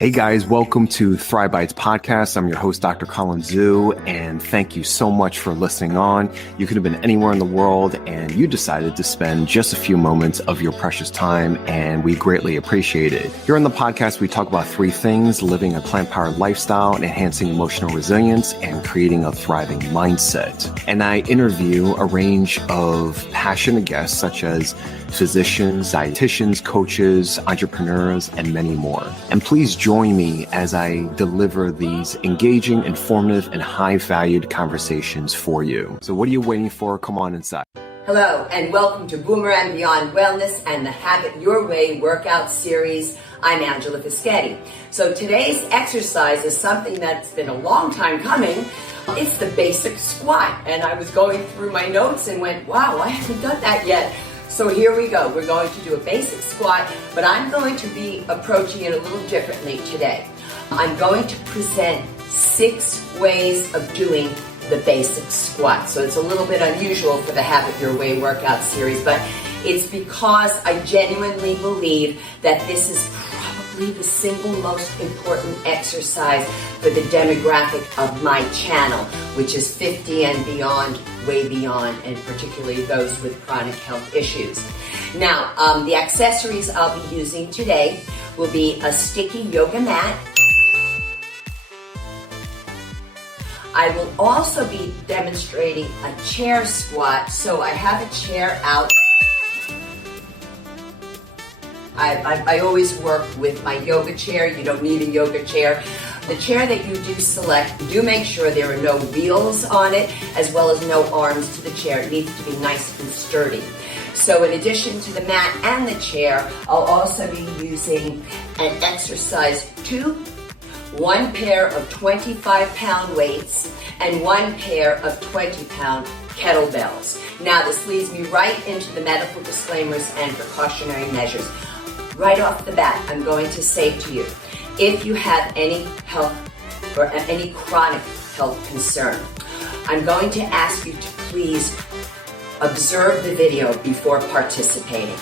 Hey guys, welcome to 𝐄𝐌𝐏𝐻𝐖𝐄𝐑𝐄𝐃 podcast. I'm your host, Dr. 𝐄𝐌𝐏𝐻𝐖𝐄𝐑𝐄𝐃, and thank you so much for listening on. You could have been anywhere in the world and you decided to spend just a few moments of your precious time, and we greatly appreciate it. Here on the podcast, we talk about three things: living a plant-powered lifestyle, enhancing emotional resilience, and creating a thriving mindset. And I interview a range of passionate guests such as physicians, dietitians, coaches, entrepreneurs, and many more. And please join me as I deliver these engaging, informative, and high-valued conversations for you. So what are you waiting for? Come on inside. Hello, and welcome to Boomerang Beyond Wellness and the Have It Your Way workout series. I'm Angela Fischetti. So today's exercise is something that's been a long time coming. It's the basic squat. And I was going through my notes and went, wow, I haven't done that yet. So here we go. We're going to do a basic squat, but I'm going to be approaching it a little differently today. I'm going to present 6 ways of doing the basic squat. So it's a little bit unusual for the Have It Your Way workout series, but it's because I genuinely believe that this is probably the single most important exercise for the demographic of my channel, which is 50 and beyond, way beyond, and particularly those with chronic health issues. Now, the accessories I'll be using today will be a sticky yoga mat. I will also be demonstrating a chair squat, so I have a chair out. I always work with my yoga chair. You don't need a yoga chair. The chair that you do select, do make sure there are no wheels on it, as well as no arms to the chair. It needs to be nice and sturdy. So in addition to the mat and the chair, I'll also be using an exercise tube, 1 pair of 25-pound weights, and 1 pair of 20-pound kettlebells. Now this leads me right into the medical disclaimers and precautionary measures. Right off the bat, I'm going to say to you, if you have any health or any chronic health concern, I'm going to ask you to please observe the video before participating.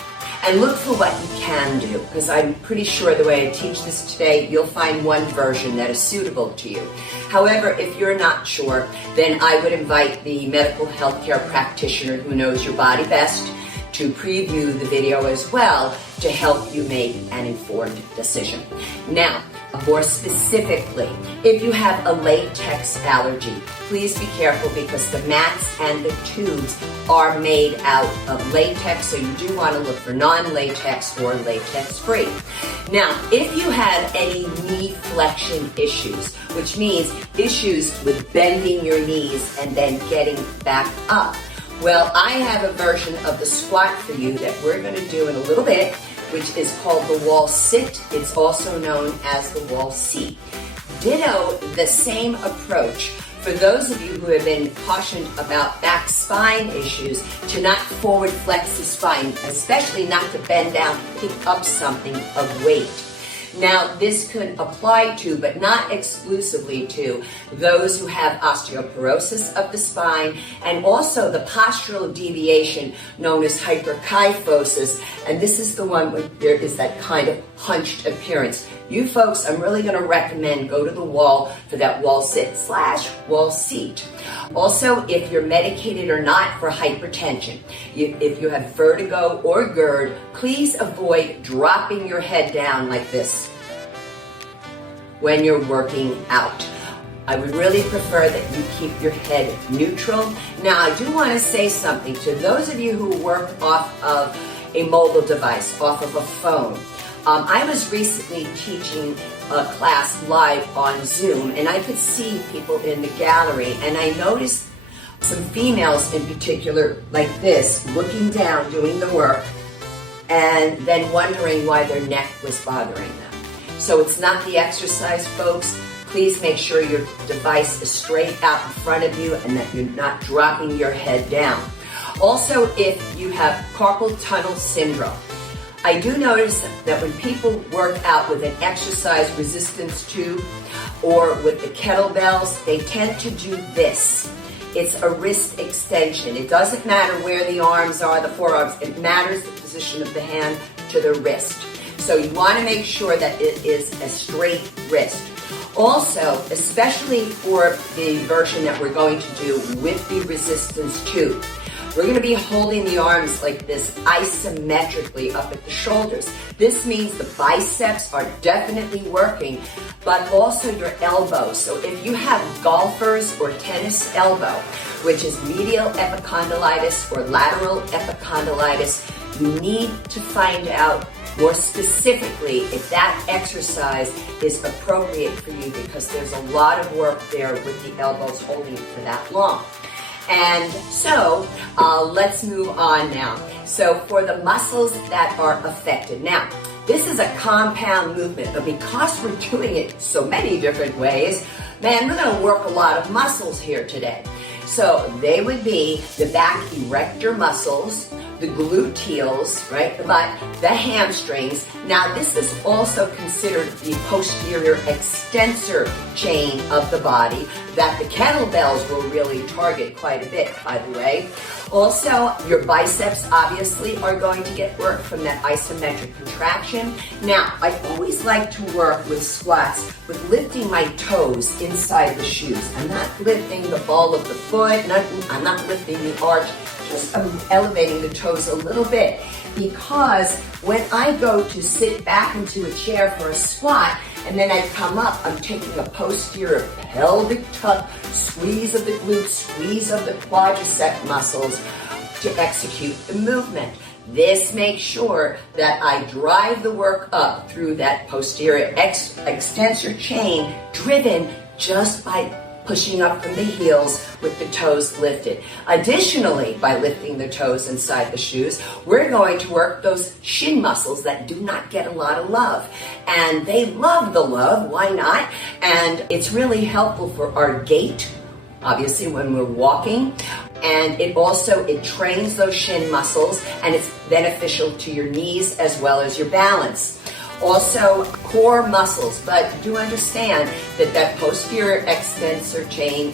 And look for what you can do, because I'm pretty sure the way I teach this today, you'll find one version that is suitable to you. However, if you're not sure, then I would invite the medical healthcare practitioner who knows your body best to preview the video as well to help you make an informed decision. Now, more specifically, if you have a latex allergy, please be careful because the mats and the tubes are made out of latex, so you do want to look for non-latex or latex-free. Now, if you have any knee flexion issues, which means issues with bending your knees and then getting back up, well, I have a version of the squat for you that we're going to do in a little bit, which is called the wall sit. It's also known as the wall seat. Ditto the same approach for those of you who have been cautioned about back spine issues to not forward flex the spine, especially not to bend down to pick up something of weight. Now, this could apply to, but not exclusively to, those who have osteoporosis of the spine and also the postural deviation known as hyperkyphosis. And this is the one where there is that kind of hunched appearance. You folks, I'm really going to recommend go to the wall for that wall sit / wall seat. Also, if you're medicated or not for hypertension, if you have vertigo or GERD, please avoid dropping your head down like this when you're working out. I would really prefer that you keep your head neutral. Now, I do want to say something to those of you who work off of a mobile device, off of a phone. I was recently teaching a class live on Zoom, and I could see people in the gallery, and I noticed some females in particular like this, looking down, doing the work, and then wondering why their neck was bothering them. So it's not the exercise, folks. Please make sure your device is straight out in front of you and that you're not dropping your head down. Also, if you have carpal tunnel syndrome, I do notice that when people work out with an exercise resistance tube or with the kettlebells, they tend to do this. It's a wrist extension. It doesn't matter where the arms are, the forearms. It matters the position of the hand to the wrist. So you want to make sure that it is a straight wrist. Also, especially for the version that we're going to do with the resistance tube, we're going to be holding the arms like this isometrically up at the shoulders. This means the biceps are definitely working, but also your elbows. So if you have golfers or tennis elbow, which is medial epicondylitis or lateral epicondylitis, you need to find out more specifically if that exercise is appropriate for you, because there's a lot of work there with the elbows holding it for that long. And so let's move on now. So for the muscles that are affected. Now, this is a compound movement, but because we're doing it so many different ways, man, we're going to work a lot of muscles here today. So they would be the back erector muscles, the gluteals, right, the butt, the hamstrings. Now this is also considered the posterior extensor chain of the body that the kettlebells will really target quite a bit, by the way. Also, your biceps obviously are going to get work from that isometric contraction. Now, I always like to work with squats with lifting my toes inside the shoes. I'm not lifting the ball of the foot, I'm not lifting the arch, just elevating the toes a little bit, because when I go to sit back into a chair for a squat and then I come up, I'm taking a posterior pelvic tuck, squeeze of the glutes, squeeze of the quadricep muscles to execute the movement. This makes sure that I drive the work up through that posterior extensor chain, driven just by pushing up from the heels with the toes lifted. Additionally, by lifting the toes inside the shoes, we're going to work those shin muscles that do not get a lot of love. And they love the love, why not? And it's really helpful for our gait, obviously when we're walking. And it trains those shin muscles, and it's beneficial to your knees as well as your balance. Also, core muscles, but do understand that posterior extensor chain,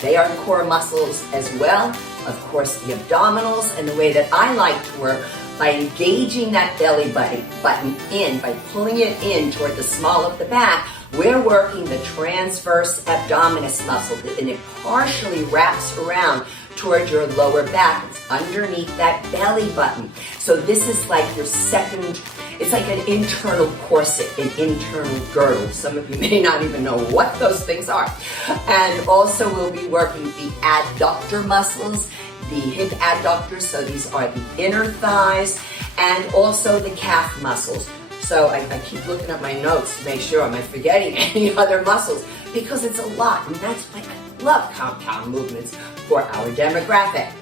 they are core muscles as well. Of course, the abdominals, and the way that I like to work, by engaging that belly button in, by pulling it in toward the small of the back, we're working the transverse abdominis muscle, and it partially wraps around toward your lower back. It's underneath that belly button. So this is like your second, it's like an internal corset, an internal girdle. Some of you may not even know what those things are. And also we'll be working the adductor muscles, the hip adductors, so these are the inner thighs, and also the calf muscles. So I keep looking at my notes to make sure I'm not forgetting any other muscles, because it's a lot, and that's why I love compound movements for our demographic.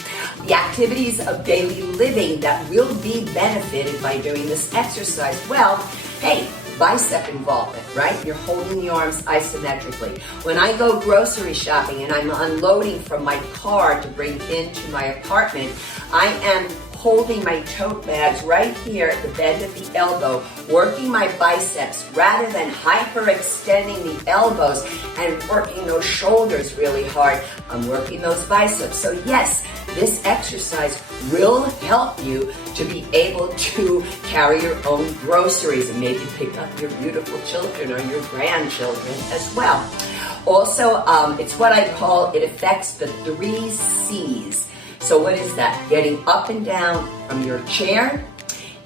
The activities of daily living that will be benefited by doing this exercise, well, hey, bicep involvement, right? You're holding the arms isometrically. When I go grocery shopping and I'm unloading from my car to bring into my apartment, I am holding my tote bags right here at the bend of the elbow, working my biceps rather than hyperextending the elbows and working those shoulders really hard. I'm working those biceps. So yes, this exercise will help you to be able to carry your own groceries and maybe pick up your beautiful children or your grandchildren as well. Also, it's what I call, it affects the 3 C's. So what is that? Getting up and down from your chair,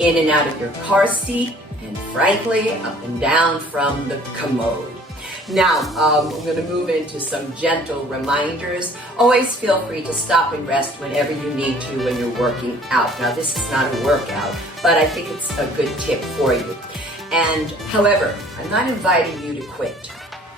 in and out of your car seat, and frankly, up and down from the commode. Now, I'm going to move into some gentle reminders. Always feel free to stop and rest whenever you need to when you're working out. Now, this is not a workout, but I think it's a good tip for you. And however, I'm not inviting you to quit.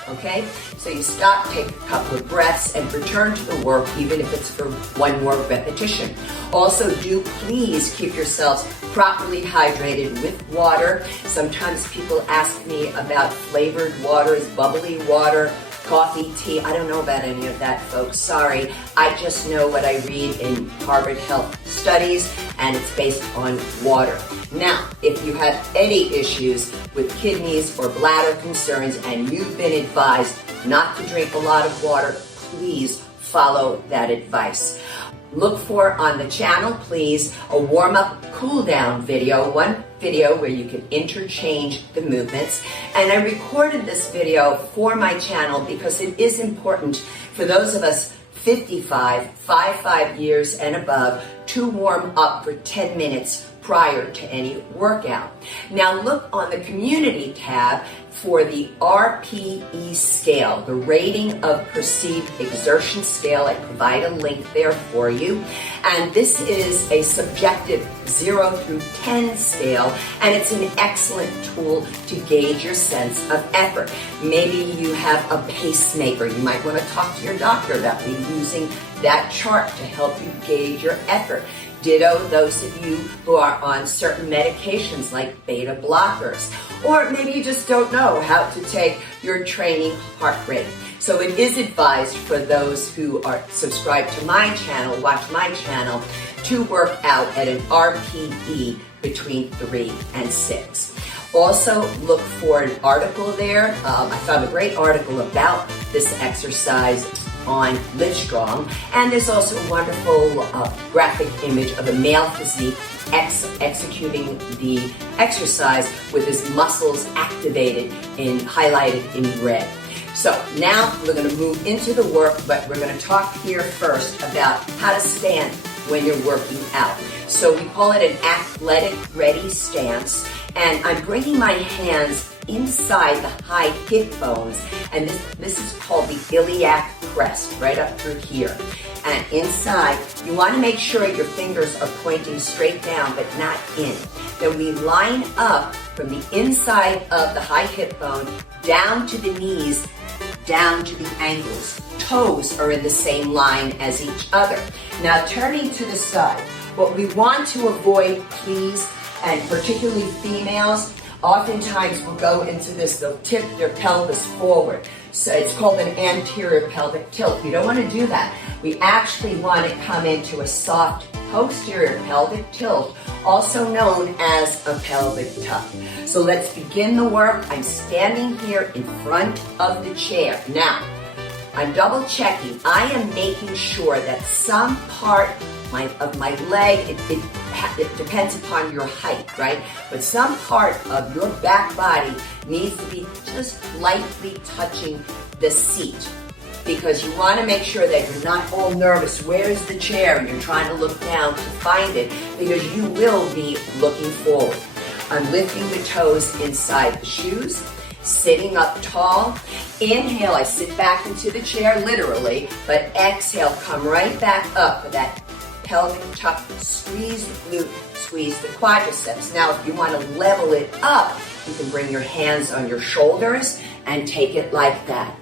Okay? So you stop, take a couple of breaths, and return to the work, even if it's for one more repetition. Also, do please keep yourselves properly hydrated with water. Sometimes people ask me about flavored waters, bubbly water, coffee, tea. I don't know about any of that, folks. Sorry. I just know what I read in Harvard Health Studies, and it's based on water. Now, if you have any issues with kidneys or bladder concerns and you've been advised not to drink a lot of water, please follow that advice. Look for on the channel, please, a warm-up, cool-down video, one video where you can interchange the movements. And I recorded this video for my channel because it is important for those of us 55 years and above to warm up for 10 minutes prior to any workout. Now look on the community tab for the RPE scale, the rating of perceived exertion scale. I provide a link there for you. And this is a subjective 0 through 10 scale, and it's an excellent tool to gauge your sense of effort. Maybe you have a pacemaker. You might want to talk to your doctor about using that chart to help you gauge your effort. Ditto those of you who are on certain medications like beta blockers, or maybe you just don't know how to take your training heart rate. So it is advised for those who are subscribed to my channel, watch my channel, to work out at an RPE between 3 and 6. Also, look for an article there. I found a great article about this exercise on Livestrong, and there's also a wonderful graphic image of a male physique executing the exercise with his muscles activated and highlighted in red. So now we're going to move into the work, but we're going to talk here first about how to stand when you're working out. So we call it an athletic ready stance, and I'm bringing my hands inside the high hip bones, and this is called the iliac crest, right up through here. And inside, you want to make sure your fingers are pointing straight down but not in. Then we line up from the inside of the high hip bone down to the knees, down to the ankles. Toes are in the same line as each other. Now turning to the side, what we want to avoid, please, and particularly females, oftentimes will go into this, they'll tip their pelvis forward. So it's called an anterior pelvic tilt. You don't want to do that. We actually want to come into a soft posterior pelvic tilt, also known as a pelvic tuck. So let's begin the work. I'm standing here in front of the chair. Now, I'm double checking. I am making sure that some part of my leg, it depends upon your height, right? But some part of your back body needs to be just lightly touching the seat, because you want to make sure that you're not all nervous. Where's the chair? And you're trying to look down to find it, because you will be looking forward. I'm lifting the toes inside the shoes, sitting up tall. Inhale, I sit back into the chair literally, but exhale, come right back up for that pelvic tuck. Squeeze the glute, squeeze the quadriceps. Now, if you want to level it up, you can bring your hands on your shoulders and take it like that.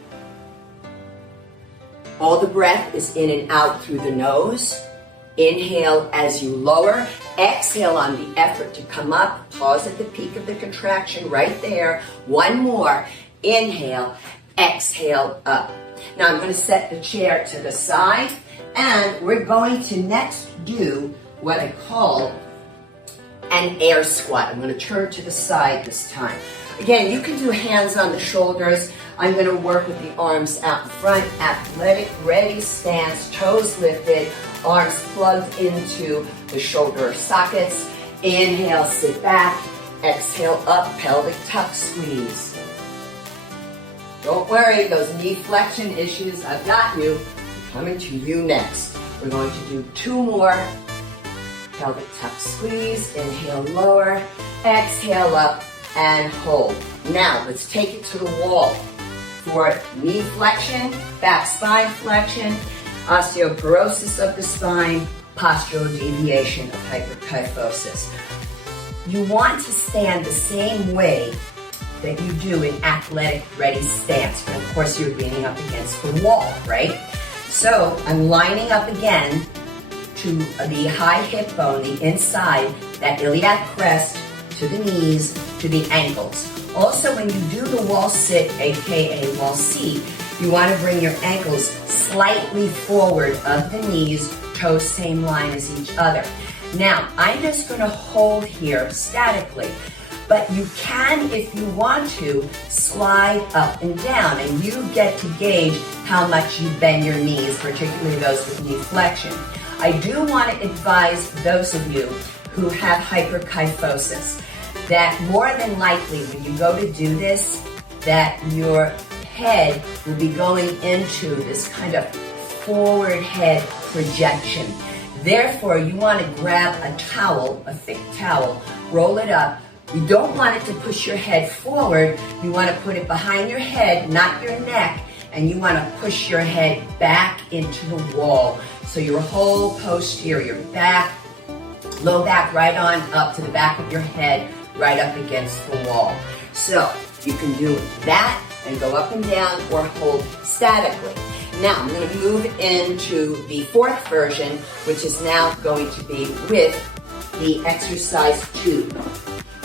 All the breath is in and out through the nose. Inhale as you lower. Exhale on the effort to come up. Pause at the peak of the contraction right there. One more. Inhale, exhale up. Now I'm going to set the chair to the side, and we're going to next do what I call an air squat. I'm going to turn to the side this time. Again, you can do hands on the shoulders. I'm going to work with the arms out in front, athletic, ready stance, toes lifted, arms plugged into the shoulder sockets. Inhale, sit back. Exhale up, pelvic tuck, squeeze. Don't worry, those knee flexion issues, I've got you. Coming to you next. We're going to do 2 more. Pelvic tuck, squeeze. Inhale, lower. Exhale up and hold. Now, let's take it to the wall for knee flexion, back spine flexion, osteoporosis of the spine, postural deviation of hyperkyphosis. You want to stand the same way that you do in athletic ready stance, but of course you're leaning up against the wall, right? So I'm lining up again to the high hip bone, the inside, that iliac crest, to the knees, to the ankles. Also, when you do the wall sit, aka wall seat, you want to bring your ankles slightly forward of the knees, toes same line as each other. Now, I'm just going to hold here statically. But you can, if you want to, slide up and down, and you get to gauge how much you bend your knees, particularly those with knee flexion. I do want to advise those of you who have hyperkyphosis that more than likely when you go to do this, that your head will be going into this kind of forward head projection. Therefore, you want to grab a towel, a thick towel, roll it up. You don't want it to push your head forward. You want to put it behind your head, not your neck, and you want to push your head back into the wall. So your whole posterior back, low back right on up to the back of your head, right up against the wall. So you can do that and go up and down or hold statically. Now I'm going to move into the fourth version, which is now going to be with the exercise tube.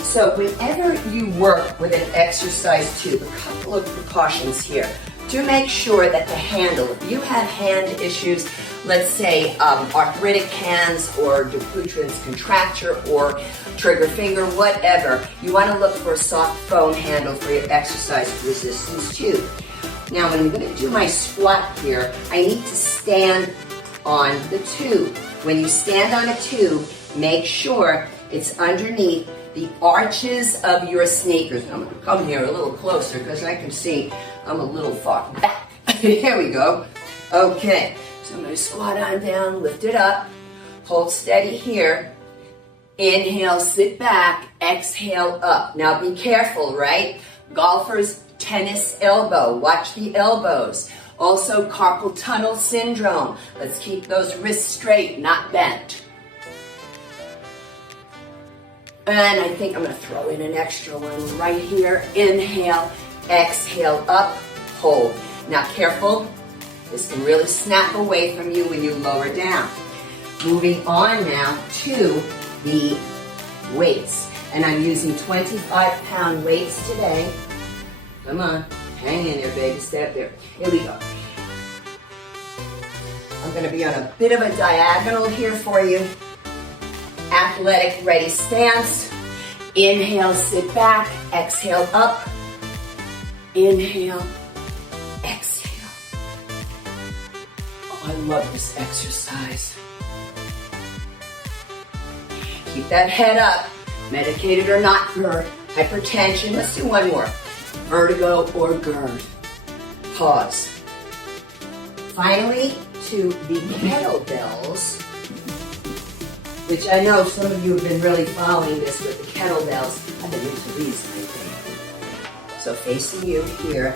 So whenever you work with an exercise tube, a couple of precautions here to make sure that the handle, if you have hand issues, let's say arthritic hands or dupuytren's contracture or trigger finger, whatever, you want to look for a soft foam handle for your exercise resistance tube. Now when I'm going to do my squat here, I need to stand on the tube. When you stand on a tube, make sure it's underneath the arches of your sneakers. I'm going to come here a little closer because I can see I'm a little far back. Here we go. Okay, so I'm going to squat on down, lift it up, hold steady here. Inhale, sit back, exhale up. Now be careful, right? Golfers, tennis elbow. Watch the elbows. Also carpal tunnel syndrome. Let's keep those wrists straight, not bent. And I think I'm going to throw in an extra one right here. Inhale, exhale, up, hold. Now careful, this can really snap away from you when you lower down. Moving on now to the weights. And I'm using 25-pound weights today. Come on, hang in there, baby, stay up there. Here we go. I'm going to be on a bit of a diagonal here for you. Athletic ready stance. Inhale, sit back. Exhale, up. Inhale, exhale. Oh, I love this exercise. Keep that head up, medicated or not for hypertension. Let's do one more. Vertigo or GERD. Pause. Finally, to the kettlebells, which I know some of you have been really following this with the kettlebells. I've been into these lately. So facing you here.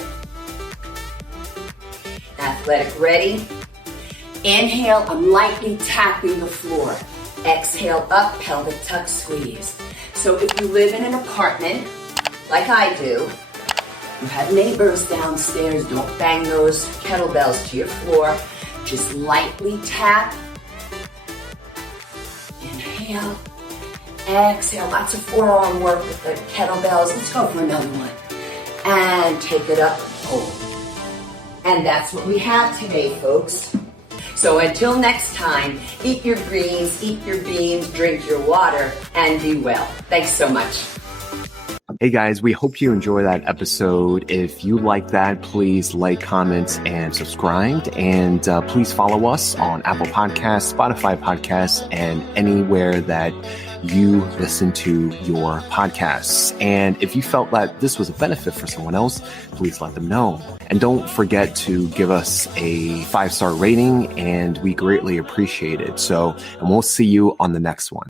Athletic ready. Inhale, I'm lightly tapping the floor. Exhale up, pelvic tuck squeeze. So if you live in an apartment, like I do, you have neighbors downstairs, don't bang those kettlebells to your floor. Just lightly tap. Inhale, exhale. Lots of forearm work with the kettlebells. Let's go for another one. And take it up, hold. And that's what we have today, folks. So until next time, eat your greens, eat your beans, drink your water, and be well. Thanks so much. Hey guys, we hope you enjoy that episode. If you like that, please like, comment, and subscribe. And please follow us on Apple Podcasts, Spotify Podcasts, and anywhere that you listen to your podcasts. And if you felt that this was a benefit for someone else, please let them know. And don't forget to give us a 5-star rating, and we greatly appreciate it. And we'll see you on the next one.